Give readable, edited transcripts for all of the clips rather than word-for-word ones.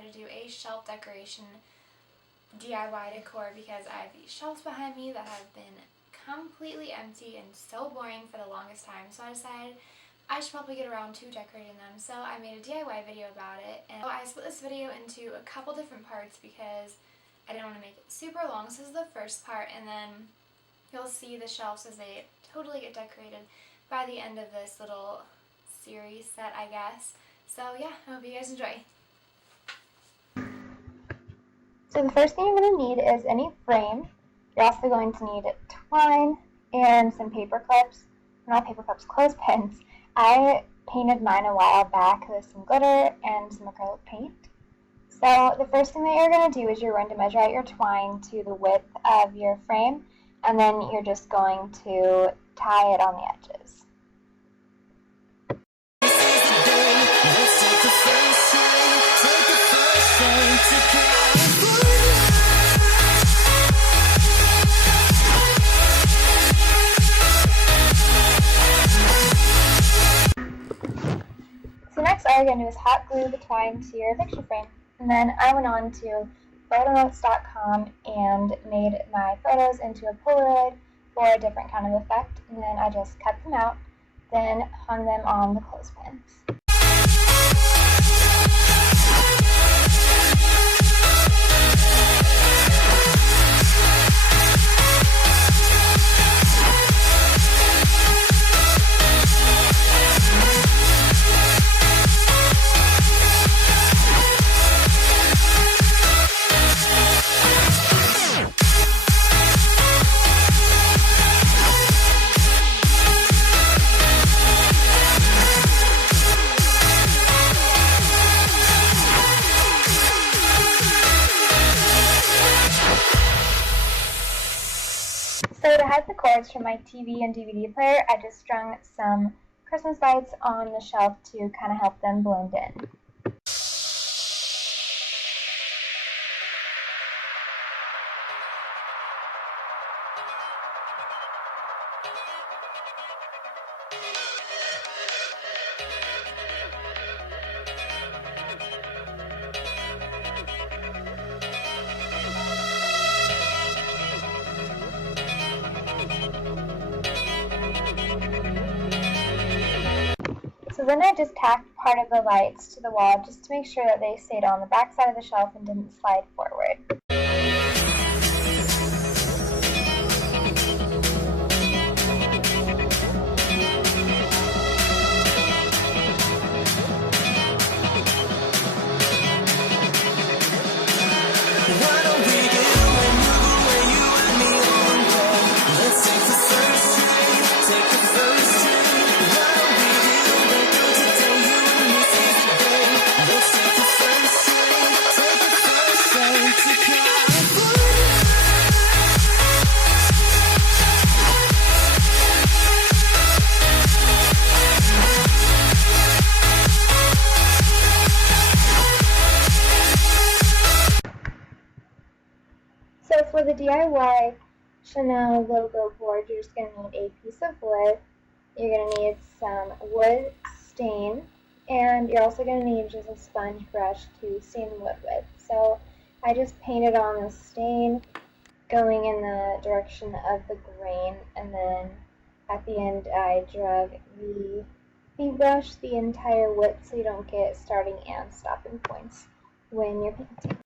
decided to do a shelf decoration DIY decor because I have these shelves behind me that have been completely empty and so boring for the longest time. So I decided I should probably get around to decorating them. So I made a DIY video about it, and I split this video into a couple different parts because I didn't want to make it super long. So this is the first part, and then you'll see the shelves as they totally get decorated by the end of this little series set, I guess. So yeah, I hope you guys enjoy. So the first thing you're going to need is any frame. You're also going to need twine and some paper clips. Not paper clips, clothespins. I painted mine a while back with some glitter and some acrylic paint. So the first thing that you're going to do is you're going to measure out your twine to the width of your frame, and then you're just going to tie it on the edges. So next all you're going to do is hot glue the twine to your picture frame. And then I went on to photonotes.com and made my photos into a Polaroid for a different kind of effect. And then I just cut them out, then hung them on the clothespins. So to hide the cords from my TV and DVD player, I just strung some Christmas lights on the shelf to kind of help them blend in. So then I just tacked part of the lights to the wall just to make sure that they stayed on the back side of the shelf and didn't slide forward. So for the DIY Chanel logo board, you're just going to need a piece of wood, you're going to need some wood stain, and you're also going to need just a sponge brush to stain the wood with. So I just painted on the stain going in the direction of the grain, and then at the end I drug the brush the entire width so you don't get starting and stopping points when you're painting.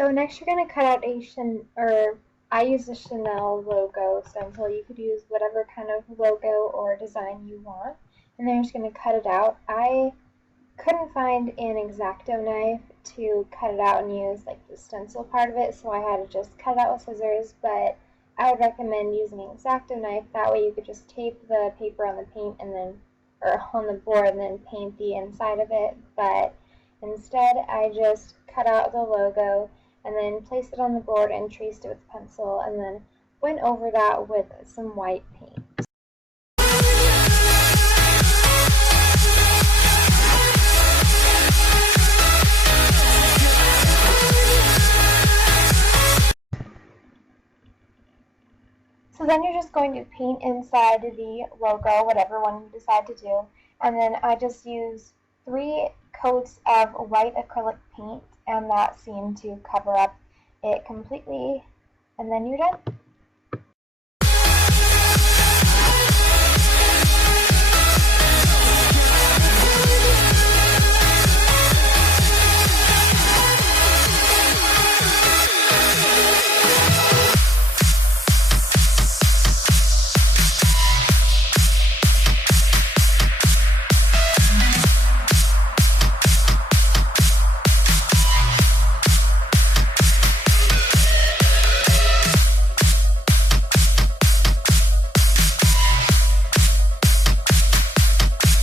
So next you're going to cut out I use the Chanel logo, so until you could use whatever kind of logo or design you want. And then you're just going to cut it out. I couldn't find an X-Acto knife to cut it out and use like the stencil part of it, so I had to just cut it out with scissors, but I would recommend using an X-Acto knife. That way you could just tape the paper on the paint and then, or on the board, and then paint the inside of it. But instead I just cut out the logo and then placed it on the board and traced it with a pencil and then went over that with some white paint. So then you're just going to paint inside the logo, whatever one you decide to do. And then I just use 3 coats of white acrylic paint, and that seemed to cover up it completely. And then you're done.